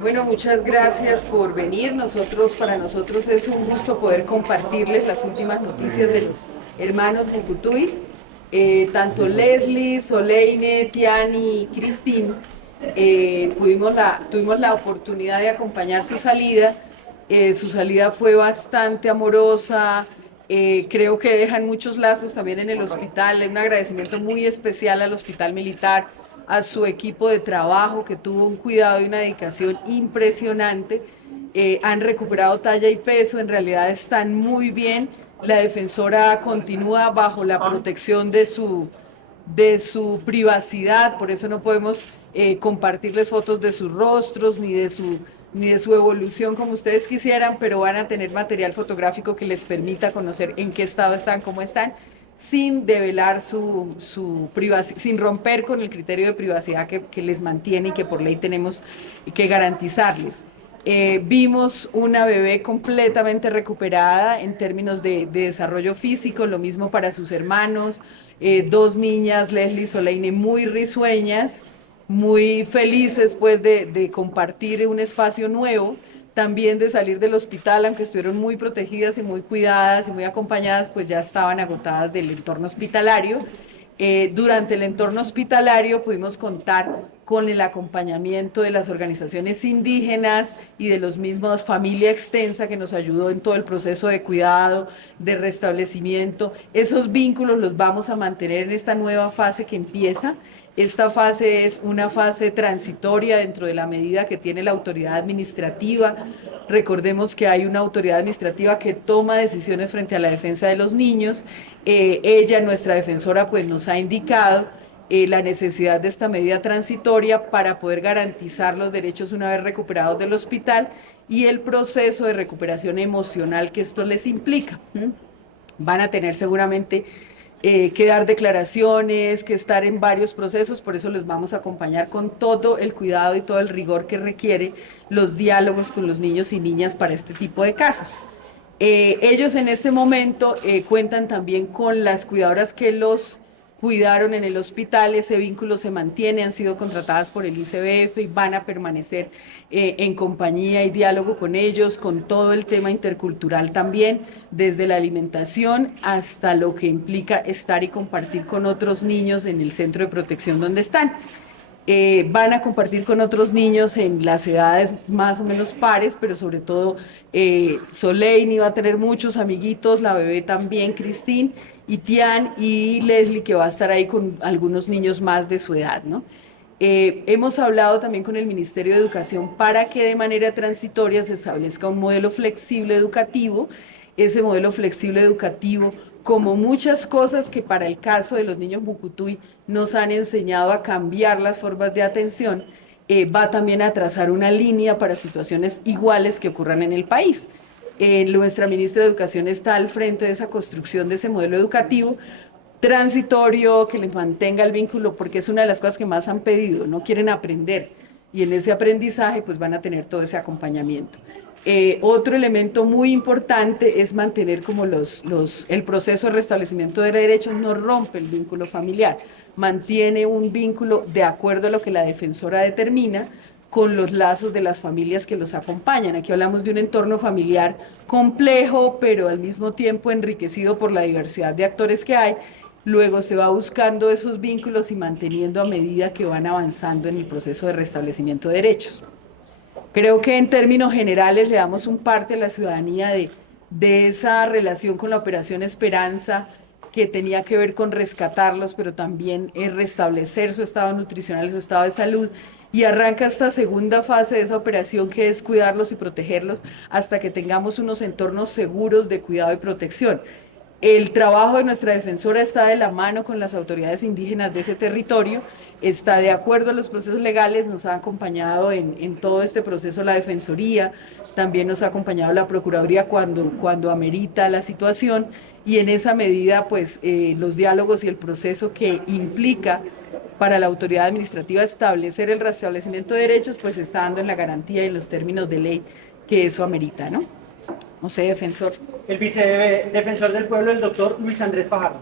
Bueno, muchas gracias por venir. Para nosotros es un gusto poder compartirles las últimas noticias de los hermanos Mucutuy. Tanto Leslie, Soleine, Tiani y Cristín tuvimos la oportunidad de acompañar su salida. Su salida fue bastante amorosa. Creo que dejan muchos lazos también en el hospital. Un agradecimiento muy especial al Hospital Militar, a su equipo de trabajo que tuvo un cuidado y una dedicación impresionante. Han recuperado talla y peso, en realidad están muy bien. La defensora continúa bajo la protección de su privacidad, por eso no podemos compartirles fotos de sus rostros ni de su evolución como ustedes quisieran, pero van a tener material fotográfico que les permita conocer en qué estado están, cómo están, sin develar su privacidad, sin romper con el criterio de privacidad que les mantiene y que por ley tenemos que garantizarles. Vimos una bebé completamente recuperada en términos de desarrollo físico, lo mismo para sus hermanos, dos niñas, Leslie y Soleine, muy risueñas, muy felices pues de compartir un espacio nuevo, también de salir del hospital, aunque estuvieron muy protegidas y muy cuidadas y muy acompañadas, pues ya estaban agotadas del entorno hospitalario. Durante el entorno hospitalario pudimos contar con el acompañamiento de las organizaciones indígenas y de los mismos familia extensa que nos ayudó en todo el proceso de cuidado, de restablecimiento. Esos vínculos los vamos a mantener en esta nueva fase que empieza. Esta fase es una fase transitoria dentro de la medida que tiene la autoridad administrativa. Recordemos que hay una autoridad administrativa que toma decisiones frente a la defensa de los niños. Ella, nuestra defensora, pues nos ha indicado la necesidad de esta medida transitoria para poder garantizar los derechos una vez recuperados del hospital y el proceso de recuperación emocional que esto les implica. Van a tener seguramente que dar declaraciones, que estar en varios procesos, por eso les vamos a acompañar con todo el cuidado y todo el rigor que requiere los diálogos con los niños y niñas para este tipo de casos. Ellos en este momento cuentan también con las cuidadoras que los cuidaron en el hospital, ese vínculo se mantiene, han sido contratadas por el ICBF y van a permanecer en compañía y diálogo con ellos, con todo el tema intercultural también, desde la alimentación hasta lo que implica estar y compartir con otros niños en el centro de protección donde están. Van a compartir con otros niños en las edades más o menos pares, pero sobre todo Soleini va a tener muchos amiguitos, la bebé también, Cristín, y Tian y Leslie, que va a estar ahí con algunos niños más de su edad, ¿no? Hemos hablado también con el Ministerio de Educación para que de manera transitoria se establezca un modelo flexible educativo. Ese modelo flexible educativo, como muchas cosas que para el caso de los niños Mucutuy nos han enseñado a cambiar las formas de atención, va también a trazar una línea para situaciones iguales que ocurran en el país. Nuestra ministra de Educación está al frente de esa construcción de ese modelo educativo transitorio, que les mantenga el vínculo, porque es una de las cosas que más han pedido, no quieren aprender, y en ese aprendizaje pues van a tener todo ese acompañamiento. Otro elemento muy importante es mantener como el proceso de restablecimiento de derechos no rompe el vínculo familiar, mantiene un vínculo de acuerdo a lo que la defensora determina con los lazos de las familias que los acompañan. Aquí hablamos de un entorno familiar complejo, pero al mismo tiempo enriquecido por la diversidad de actores que hay. Luego se va buscando esos vínculos y manteniendo a medida que van avanzando en el proceso de restablecimiento de derechos. Creo que en términos generales le damos un parte a la ciudadanía de esa relación con la Operación Esperanza, que tenía que ver con rescatarlos, pero también restablecer su estado nutricional, su estado de salud, y arranca esta segunda fase de esa operación que es cuidarlos y protegerlos hasta que tengamos unos entornos seguros de cuidado y protección. El trabajo de nuestra defensora está de la mano con las autoridades indígenas de ese territorio, está de acuerdo a los procesos legales, nos ha acompañado en todo este proceso la Defensoría, también nos ha acompañado la Procuraduría cuando amerita la situación, y en esa medida pues los diálogos y el proceso que implica para la autoridad administrativa establecer el restablecimiento de derechos pues está dando en la garantía y en los términos de ley que eso amerita, ¿no? No sé, defensor. El vicedefensor del pueblo, el doctor Luis Andrés Fajardo.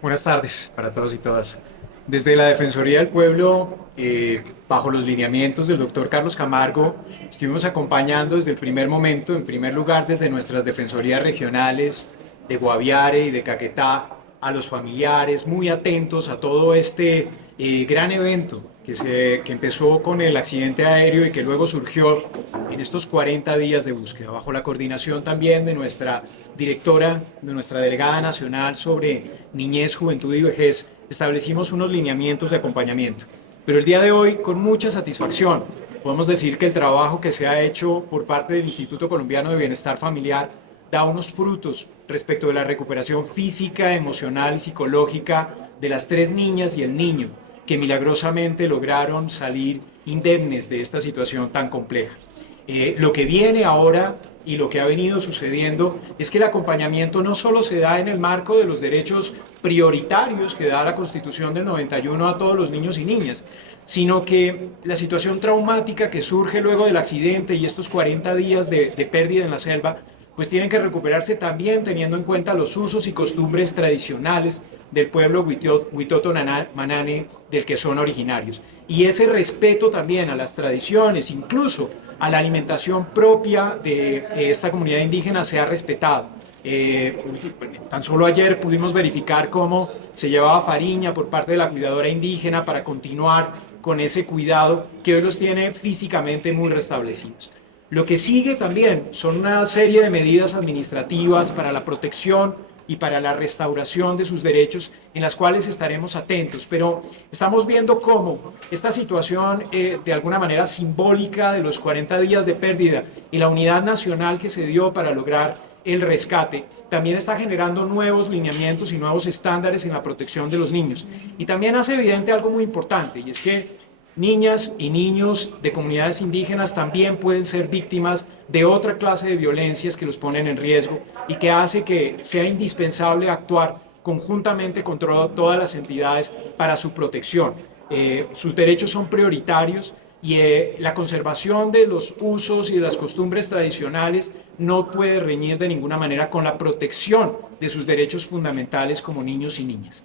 Buenas tardes para todos y todas. Desde la Defensoría del Pueblo, bajo los lineamientos del doctor Carlos Camargo, estuvimos acompañando desde el primer momento, en primer lugar desde nuestras defensorías regionales de Guaviare y de Caquetá, a los familiares, muy atentos a todo este gran evento que empezó con el accidente aéreo y que luego surgió en estos 40 días de búsqueda, bajo la coordinación también de nuestra directora, de nuestra delegada nacional sobre niñez, juventud y vejez. Establecimos unos lineamientos de acompañamiento. Pero el día de hoy, con mucha satisfacción, podemos decir que el trabajo que se ha hecho por parte del Instituto Colombiano de Bienestar Familiar da unos frutos respecto de la recuperación física, emocional y psicológica de las 3 niñas y el niño que milagrosamente lograron salir indemnes de esta situación tan compleja. Lo que viene ahora y lo que ha venido sucediendo es que el acompañamiento no solo se da en el marco de los derechos prioritarios que da la Constitución del 91 a todos los niños y niñas, sino que la situación traumática que surge luego del accidente y estos 40 días de pérdida en la selva, pues tienen que recuperarse también teniendo en cuenta los usos y costumbres tradicionales del pueblo Huitoto Manane del que son originarios. Y ese respeto también a las tradiciones, incluso a la alimentación propia de esta comunidad indígena, se ha respetado. Tan solo ayer pudimos verificar cómo se llevaba fariña por parte de la cuidadora indígena para continuar con ese cuidado que hoy los tiene físicamente muy restablecidos. Lo que sigue también son una serie de medidas administrativas para la protección y para la restauración de sus derechos, en las cuales estaremos atentos, pero estamos viendo cómo esta situación de alguna manera simbólica de los 40 días de pérdida y la unidad nacional que se dio para lograr el rescate, también está generando nuevos lineamientos y nuevos estándares en la protección de los niños. Y también hace evidente algo muy importante, y es que niñas y niños de comunidades indígenas también pueden ser víctimas de otra clase de violencias que los ponen en riesgo y que hace que sea indispensable actuar conjuntamente con todas las entidades para su protección. Sus derechos son prioritarios y la conservación de los usos y de las costumbres tradicionales no puede reñir de ninguna manera con la protección de sus derechos fundamentales como niños y niñas.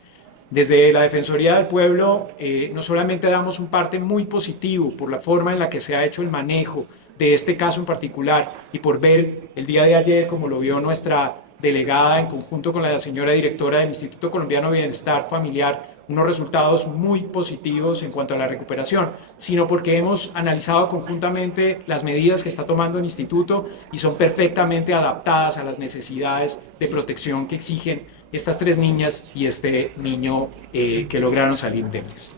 Desde la Defensoría del Pueblo no solamente damos un parte muy positivo por la forma en la que se ha hecho el manejo de este caso en particular y por ver el día de ayer, como lo vio nuestra delegada en conjunto con la señora directora del Instituto Colombiano de Bienestar Familiar, unos resultados muy positivos en cuanto a la recuperación, sino porque hemos analizado conjuntamente las medidas que está tomando el Instituto y son perfectamente adaptadas a las necesidades de protección que exigen estas 3 niñas y este niño que lograron salir indemnes.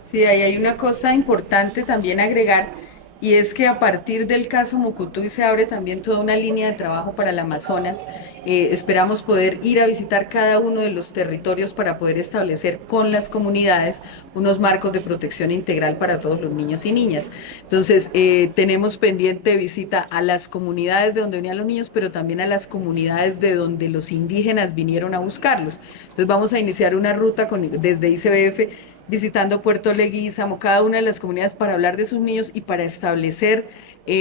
Sí, ahí hay una cosa importante también agregar, y es que a partir del caso Mucutuy se abre también toda una línea de trabajo para el Amazonas. Esperamos poder ir a visitar cada uno de los territorios para poder establecer con las comunidades unos marcos de protección integral para todos los niños y niñas. Entonces, tenemos pendiente visita a las comunidades de donde venían los niños, pero también a las comunidades de donde los indígenas vinieron a buscarlos. Entonces, vamos a iniciar una ruta desde ICBF visitando Puerto Leguízamo, cada una de las comunidades para hablar de sus niños y para establecer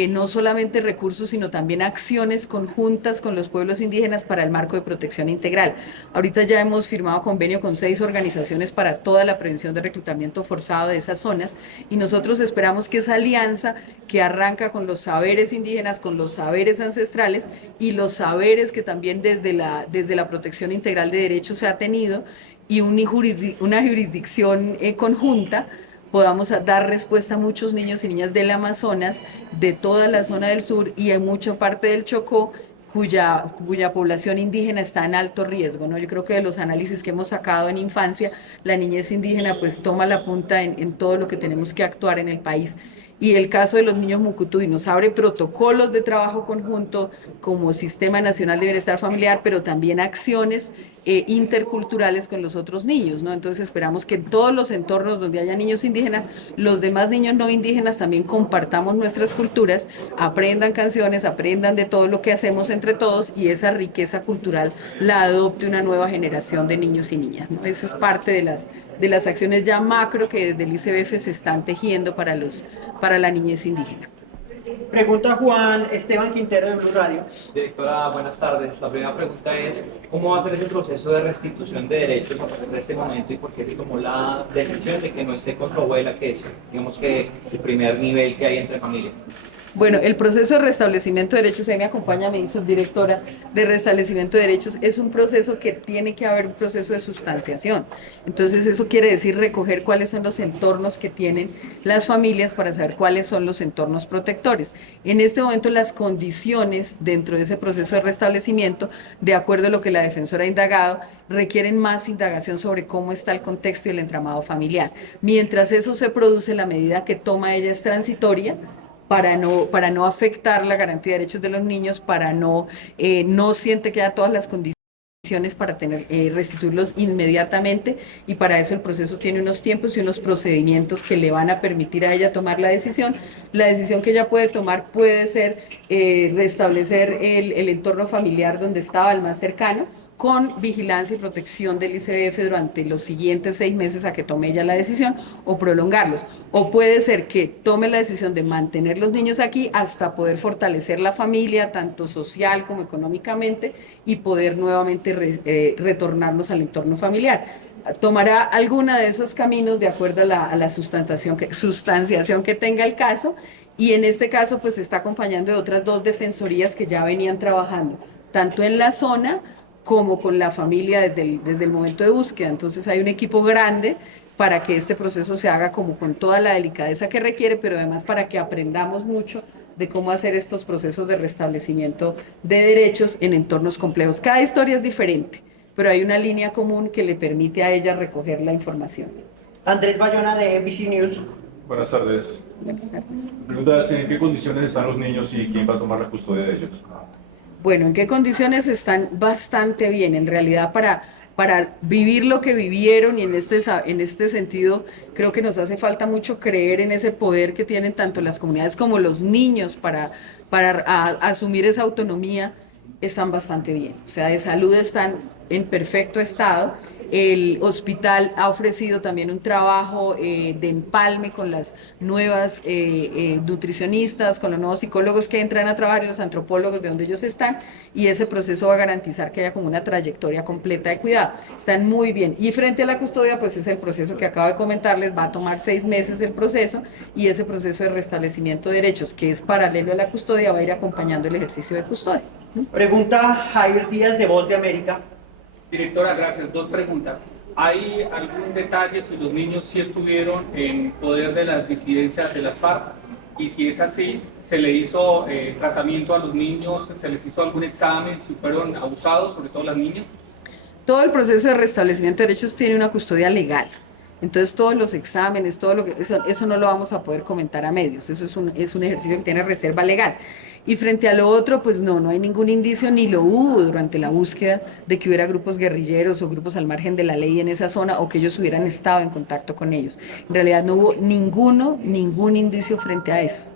no solamente recursos, sino también acciones conjuntas con los pueblos indígenas para el marco de protección integral. Ahorita ya hemos firmado convenio con 6 organizaciones para toda la prevención de reclutamiento forzado de esas zonas y nosotros esperamos que esa alianza que arranca con los saberes indígenas, con los saberes ancestrales y los saberes que también desde la protección integral de derechos se ha tenido, y una jurisdicción conjunta, podamos dar respuesta a muchos niños y niñas del Amazonas, de toda la zona del sur y en mucha parte del Chocó, cuya población indígena está en alto riesgo, ¿no? Yo creo que de los análisis que hemos sacado en infancia, la niñez indígena pues toma la punta en todo lo que tenemos que actuar en el país. Y el caso de los niños Mucutuy nos abre protocolos de trabajo conjunto como Sistema Nacional de Bienestar Familiar, pero también acciones interculturales con los otros niños, ¿no? Entonces esperamos que en todos los entornos donde haya niños indígenas, los demás niños no indígenas también compartamos nuestras culturas, aprendan canciones, aprendan de todo lo que hacemos entre todos y esa riqueza cultural la adopte una nueva generación de niños y niñas, ¿no? Esa es parte de las acciones ya macro que desde el ICBF se están tejiendo para la niñez indígena. Pregunta Juan Esteban Quintero de Blue Radio. Directora, buenas tardes. La primera pregunta es, ¿cómo va a ser ese proceso de restitución de derechos a partir de este momento y por qué se tomó la decisión de que no esté con su abuela, que es, digamos que, el primer nivel que hay entre familia? Bueno, el proceso de restablecimiento de derechos, ahí me acompaña mi subdirectora de restablecimiento de derechos, es un proceso que tiene que haber un proceso de sustanciación. Entonces eso quiere decir recoger cuáles son los entornos que tienen las familias para saber cuáles son los entornos protectores. En este momento las condiciones dentro de ese proceso de restablecimiento, de acuerdo a lo que la defensora ha indagado, requieren más indagación sobre cómo está el contexto y el entramado familiar. Mientras eso se produce, la medida que toma ella es transitoria, para no afectar la garantía de derechos de los niños, para no siente que haya todas las condiciones para restituirlos inmediatamente, y para eso el proceso tiene unos tiempos y unos procedimientos que le van a permitir a ella tomar la decisión. La decisión que ella puede tomar puede ser restablecer el entorno familiar donde estaba, el más cercano, con vigilancia y protección del ICBF durante los siguientes 6 meses a que tome ella la decisión, o prolongarlos. O puede ser que tome la decisión de mantener los niños aquí hasta poder fortalecer la familia, tanto social como económicamente, y poder nuevamente retornarnos al entorno familiar. Tomará alguna de esos caminos de acuerdo a la sustanciación que tenga el caso, y en este caso pues se está acompañando de otras 2 defensorías que ya venían trabajando, tanto en la zona como con la familia desde el momento de búsqueda. Entonces hay un equipo grande para que este proceso se haga como con toda la delicadeza que requiere, pero además para que aprendamos mucho de cómo hacer estos procesos de restablecimiento de derechos en entornos complejos. Cada historia es diferente, pero hay una línea común que le permite a ella recoger la información. Andrés Bayona de NBC News. Buenas tardes. Buenas tardes. Mi pregunta es, ¿en qué condiciones están los niños y quién va a tomar la custodia de ellos? Bueno, ¿en qué condiciones están? Bastante bien, en realidad para vivir lo que vivieron, y en este sentido creo que nos hace falta mucho creer en ese poder que tienen tanto las comunidades como los niños para asumir esa autonomía. Están bastante bien, o sea, de salud están en perfecto estado. El hospital ha ofrecido también un trabajo de empalme con las nuevas nutricionistas, con los nuevos psicólogos que entran a trabajar y los antropólogos de donde ellos están, y ese proceso va a garantizar que haya como una trayectoria completa de cuidado. Están muy bien. Y frente a la custodia, pues es el proceso que acabo de comentarles, va a tomar 6 meses el proceso, y ese proceso de restablecimiento de derechos, que es paralelo a la custodia, va a ir acompañando el ejercicio de custodia. Pregunta Jair Díaz de Voz de América. Directora, gracias. 2 preguntas. ¿Hay algún detalle si los niños sí estuvieron en poder de las disidencias de las FARC? Y si es así, ¿se le hizo tratamiento a los niños? ¿Se les hizo algún examen si fueron abusados, sobre todo las niñas? Todo el proceso de restablecimiento de derechos tiene una custodia legal. Entonces todos los exámenes, todo lo que eso no lo vamos a poder comentar a medios. Eso es un ejercicio que tiene reserva legal. Y frente a lo otro, pues no hay ningún indicio, ni lo hubo durante la búsqueda, de que hubiera grupos guerrilleros o grupos al margen de la ley en esa zona, o que ellos hubieran estado en contacto con ellos. En realidad no hubo ningún indicio frente a eso.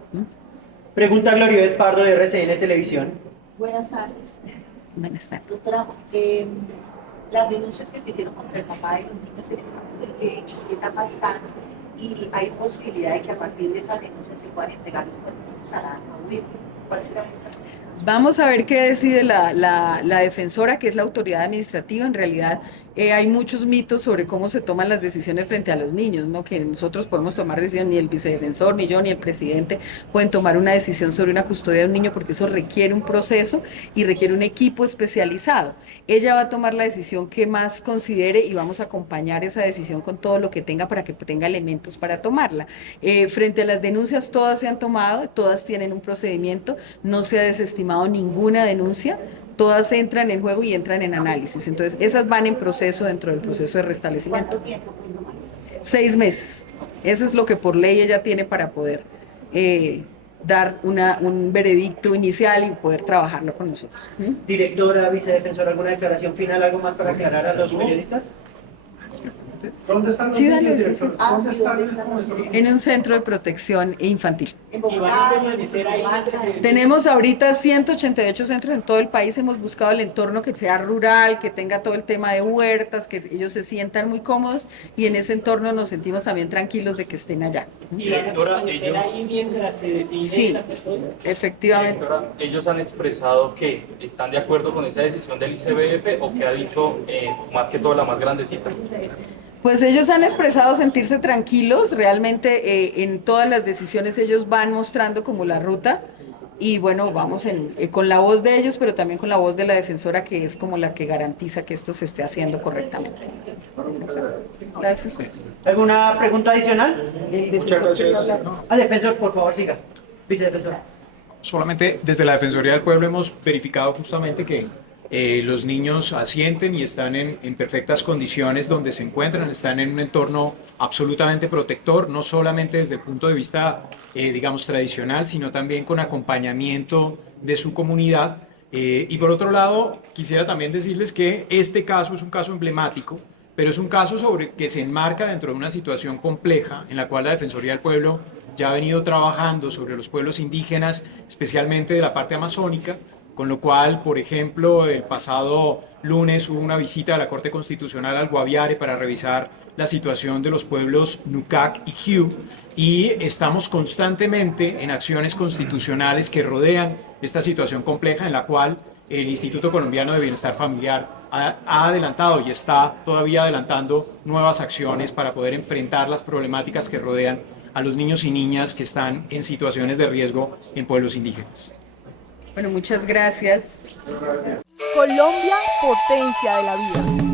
Pregunta Gloribet Pardo de RCN Televisión. Buenas tardes. Buenas tardes. Doctora, las denuncias que se hicieron contra el papá de los niños, ¿en qué etapa están? Y hay posibilidad de que a partir de esas denuncias se puedan entregar los niños a la UIP. ¿Cuál será esta? Vamos a ver qué decide la defensora, que es la autoridad administrativa. En realidad hay muchos mitos sobre cómo se toman las decisiones frente a los niños, ¿no? Que nosotros podemos tomar decisión, ni el vicedefensor, ni yo, ni el presidente pueden tomar una decisión sobre una custodia de un niño, porque eso requiere un proceso y requiere un equipo especializado. Ella va a tomar la decisión que más considere, y vamos a acompañar esa decisión con todo lo que tenga para que tenga elementos para tomarla. Frente a las denuncias, todas se han tomado, todas tienen un procedimiento, no se ha desestimado ninguna denuncia. Todas entran en juego y entran en análisis. Entonces, esas van en proceso dentro del proceso de restablecimiento. ¿Cuánto tiempo? 6 meses. Eso es lo que por ley ella tiene para poder dar un veredicto inicial y poder trabajarlo con nosotros. Directora, vicedefensora, ¿alguna declaración final, algo más para aclarar a los periodistas? ¿Dónde están los Sí, niños, dale, director? Ah, ¿Dónde sí, están ¿dónde en este están los momento? En un centro de protección infantil. En ¿Y van a Bogotá, permanecer ahí mientras se- Tenemos ahorita 188 centros en todo el país. Hemos buscado el entorno que sea rural, que tenga todo el tema de huertas, que ellos se sientan muy cómodos y en ese entorno nos sentimos también tranquilos de que estén allá. ¿Y van a permanecer ahí mientras se define Sí, la custodia? efectivamente. Directora, ¿ellos han expresado que están de acuerdo con esa decisión del ICBF o que ha dicho más que todo la más grandecita? Pues ellos han expresado sentirse tranquilos, realmente en todas las decisiones ellos van mostrando como la ruta y bueno, vamos con la voz de ellos, pero también con la voz de la defensora que es como la que garantiza que esto se esté haciendo correctamente. La defensora. ¿Alguna pregunta adicional? Muchas gracias. Al defensor, por favor, siga. Vicedefensor. Solamente desde la Defensoría del Pueblo hemos verificado justamente que los niños asienten y están en perfectas condiciones donde se encuentran, están en un entorno absolutamente protector, no solamente desde el punto de vista, digamos, tradicional, sino también con acompañamiento de su comunidad. Y por otro lado, quisiera también decirles que este caso es un caso emblemático, pero es un caso sobre que se enmarca dentro de una situación compleja en la cual la Defensoría del Pueblo ya ha venido trabajando sobre los pueblos indígenas, especialmente de la parte amazónica, con lo cual, por ejemplo, el pasado lunes hubo una visita de la Corte Constitucional al Guaviare para revisar la situación de los pueblos Nucac y Jiu, y estamos constantemente en acciones constitucionales que rodean esta situación compleja en la cual el Instituto Colombiano de Bienestar Familiar ha adelantado y está todavía adelantando nuevas acciones para poder enfrentar las problemáticas que rodean a los niños y niñas que están en situaciones de riesgo en pueblos indígenas. Bueno, muchas gracias. Colombia, potencia de la vida.